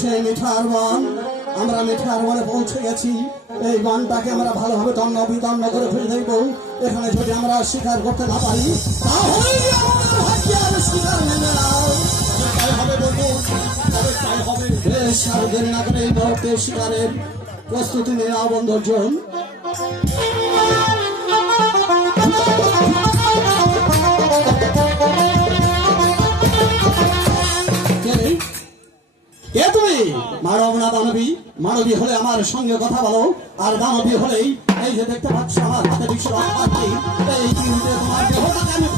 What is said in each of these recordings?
সেই মিঠার বন, আমরা মিঠার বনে পৌঁছে গেছি। এই বনটাকে আমরা ভালোভাবে দণ্ড বিদণ্ড করে ফেলে দেখব। এখানে যদি আমরা শিকার করতে না পারি তাহলে আমাদের ভাগ্যের শিকার নেমে নাও। তাই হবে বন্ধু, তাই হবে। বেশ আর দেরি না করে এই মুহূর্তে শিকারের প্রস্তুতি নিয়ে নাও বন্ধুজন। কে তুমি? মানব না দানবী? মানবী হলে আমার সঙ্গে কথা বলো, আর দানবী হলেই এই যে দেখতে পাচ্ছ আমার হাতে বিশ্ব এই চিন্তে তোমার দেহটাকে আমি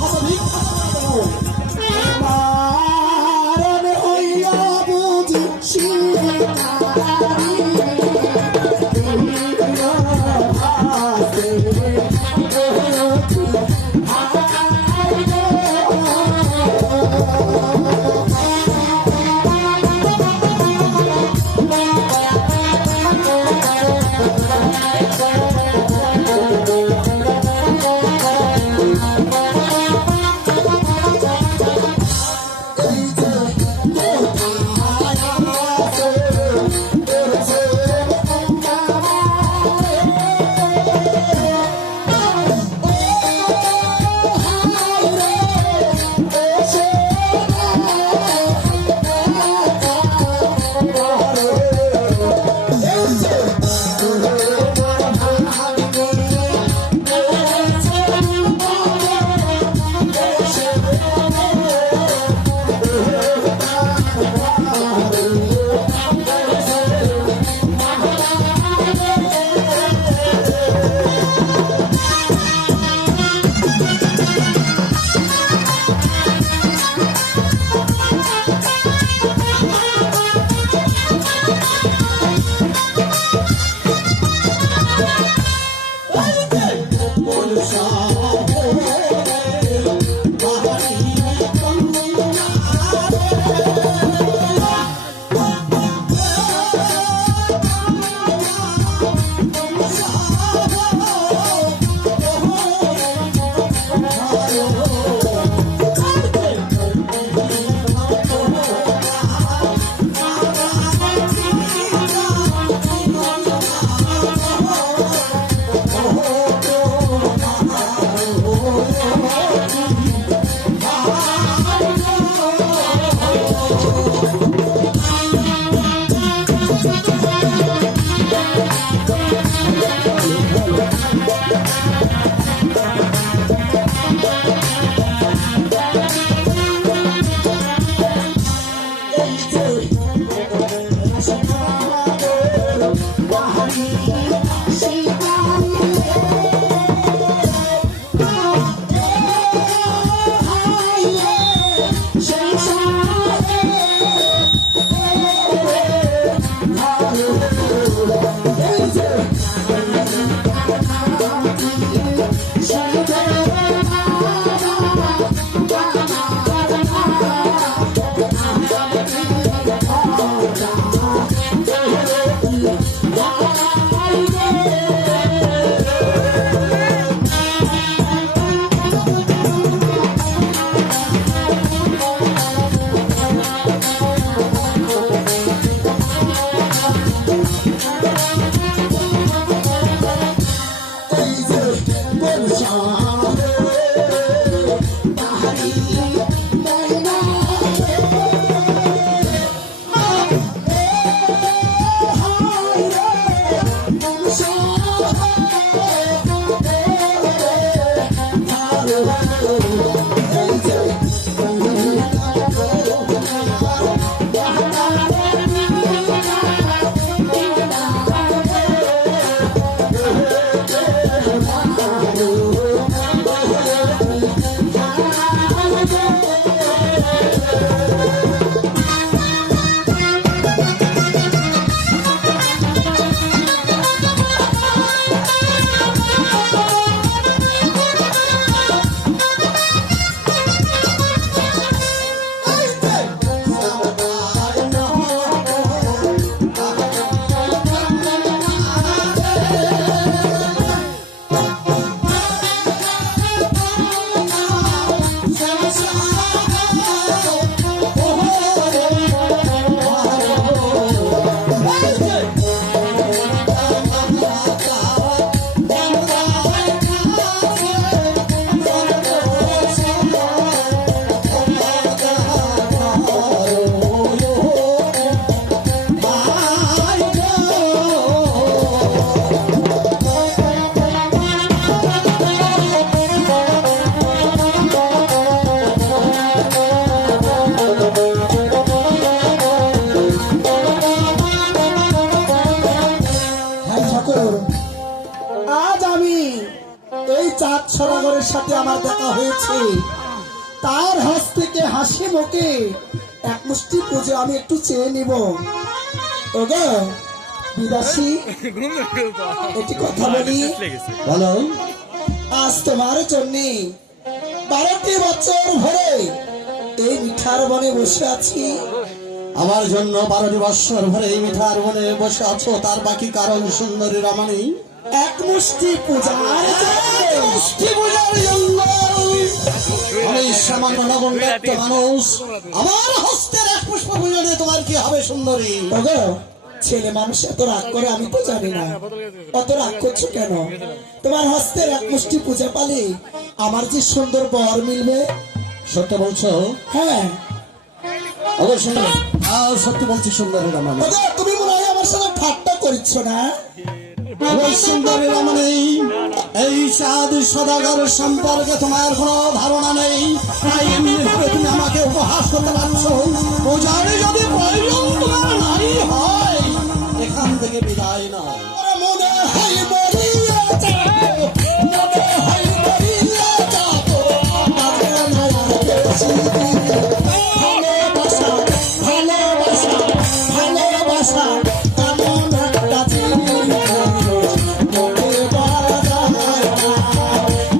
এসেছে, তার হাত থেকে হাসি মুখে এক মুষ্টি পুজো আমি একটু চেয়ে নিব। ওগো বিদাসী, একটি কথা বলি। বলো। আজ তোমার জন্য 12টি বছর ধরে এই মিঠার বনে বসে আছি। আমার জন্য 12টি বৎসর ধরে এই মিঠার বনে বসে আছো, তার বাকি কারণ সুন্দরী রমণী? এক মুষ্টি পূজার মুষ্টি পূজার জন্য আমি সামান্য নগণ্য একটা মানুষ, আমার হস্তের এক পুষ্প পূজা নিয়ে তোমার কি হবে সুন্দরী? ওগো ছেলে মানুষ এত রাগ করে আমি তো জানি না, অত রাগ করছো কেন? তোমার হস্তের এক মুষ্টি পূজা পালে আমার যে সুন্দর বর মিলবে। সত্য বলছো? হ্যাঁ অবশ্যই সত্য বলছি সুন্দরী রমণী। ওগো তুমি মনে হয় আমার সাথে ঠাট্টা করছো না? ওই সুন্দরী রমণী, এই চাঁদ সদাগর সম্পর্কে তোমার কোনো ধারণা নেই, তাই এমনি ভাবে তুমি আমাকে উপহাস করতে পারছো। পূজারি যদি প্রয়োজন তোমার নারী হয়, এখান থেকে বিদায় নাও। মনে হয় মরিয়া যাবো, মনে হয় মরিয়া যাবো, ভালোবাসা ভালোবাসা ভালোবাসা এমন একটা জিনিস মনে বলা যায় না।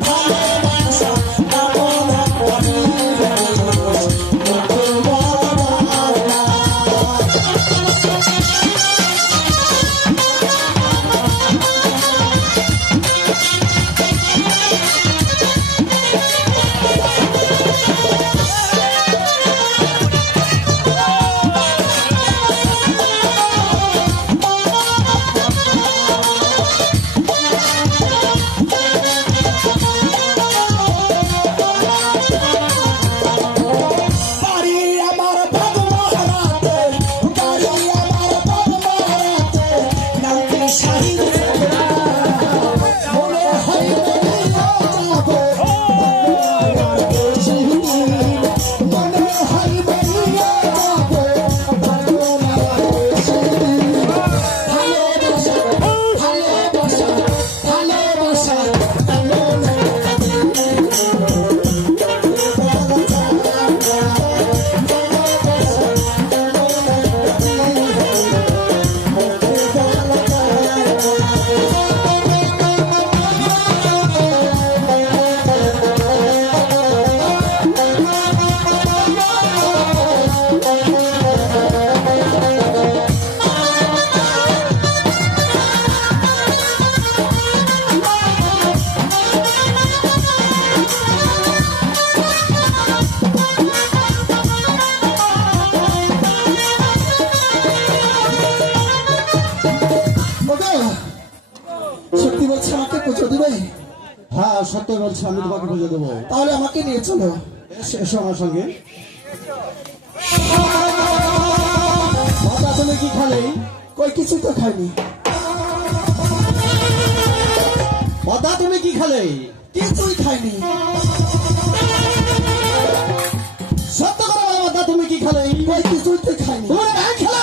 ভালোবাসা এমন একটা জিনিস মনে বলা যায় না। বাড়ি আমার ভগবানাতে, বাড়ি আমার ভগবানাতে, নামটি শাহিদ মনে হয় মরিয়া যাবো, মনে হয় মরিয়া যাবো, ভালোবাসা ভালোবাসা ভালোবাসা এমন ওগো, সত্যি বলছে আমাকে পুজো দিবে? হ্যাঁ সত্য বলছি, আমি তোমাকে পুজো দেবো। তাহলে আমাকে নিয়ে চলো। এসো আমার সঙ্গে। বাবা তুমি কি খালে? কই কিছু তো খাইনি। বাবা তুমি কি খালে? কিছুই খাইনি। সত্য করে বলো, বাবা তুমি কি খালে? কই কিছুই তো খাইনি। তোমার ব্যাং খেলে?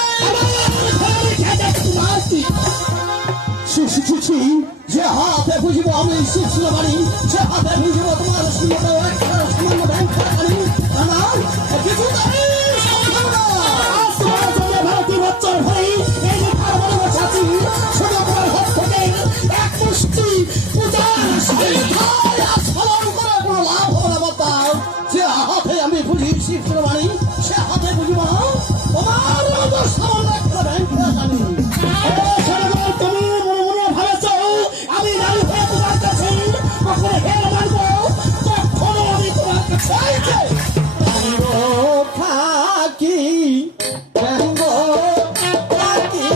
যে হাতে বুঝিব আমি শিখছিল বাড়ি, সে হাতে বুঝিব তোমার সুন্দর একটা সামান্য ব্যাংক খালি আমার কিছু নেই। আজ তোমার জন্য 12টি বছর ধরে এই মিঠার বনে বসে আছি। শুধু তোমার হাত থেকে এক মুষ্টি পূজার মিঠাই আজ ফলন করে কোনো লাভ হবে না বাবা। যে হাতে আমি বুঝি শিখছিল বাড়ি, সে হাতে বুঝিব না তোমার মতো সামান্য একটা ব্যাংক খালি। তুমি মনে মনে ভাবেছ আমি নারী হয়ে তোমার কাছে কখনো হের মানবো? কখনো আমি তোমার কাছে খাকি ব্যঙ্গ খাকি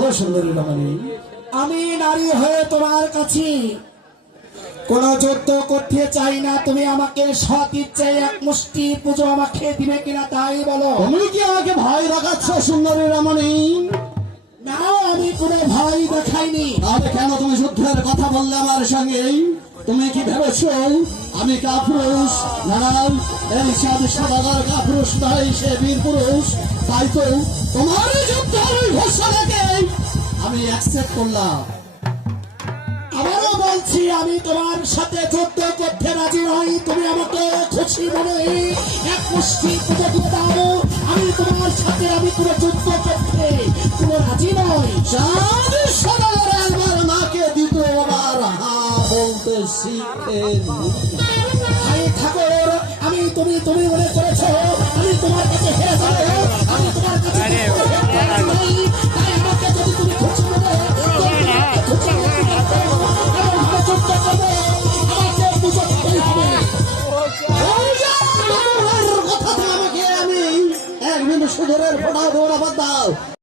বলো সুন্দরী রমণী। আমি নারী হয়ে তোমার কাছে কোন যুদ্ধ করতে চাই না, তুমি আমাকে সৎ ইচ্ছে এক মুষ্টি পুজো আমাকে দিবে কিনা তাই বলো। তুমি কি আমাকে ভয় দেখাচ্ছ সুন্দরী রমণী? না, আমি কোনো ভয় দেখাইনি। তাহলে কেন তুমি যুদ্ধের কথা বললে আমার সঙ্গে? তুমি কি ভেবেছ আমি কাপুরুষ? না, এই সাধু সদাগর কাপুরুষ নয়, সে বীর পুরুষ। তাই তো তোমার যুদ্ধের ঘোষণাকে আমি অ্যাকসেপ্ট করলাম। আবারও বলছি, আমি তোমার সাথে যুদ্ধ করতে রাজি নই। তুমি আমাকে খুশি মনে এক মুষ্টি পুজো দিয়ে দাও, আমি তোমার সাথে আমি কোনো যুদ্ধ করতে কোনো রাজি নই। সাধু সদাগর একবার মাকে দ্বিতীয়বার হা বলতে শিখে ভাই ঠাকুর, আমি তুমি তুমি মনে করেছো আমি তোমার কাছে হেরে যাবো? আমি তোমার কাছে হেরতে রাজি নই। তাই আমাকে যদি তুমি খুশি মনে খুশি মনে এমনভাবে যুদ্ধ করবে, আমাকে পুজো দিতেই হবে। কথা তো আমাকে আমি এক মিনিট সুদূরের ফোটাও দৌড়াবার দাও।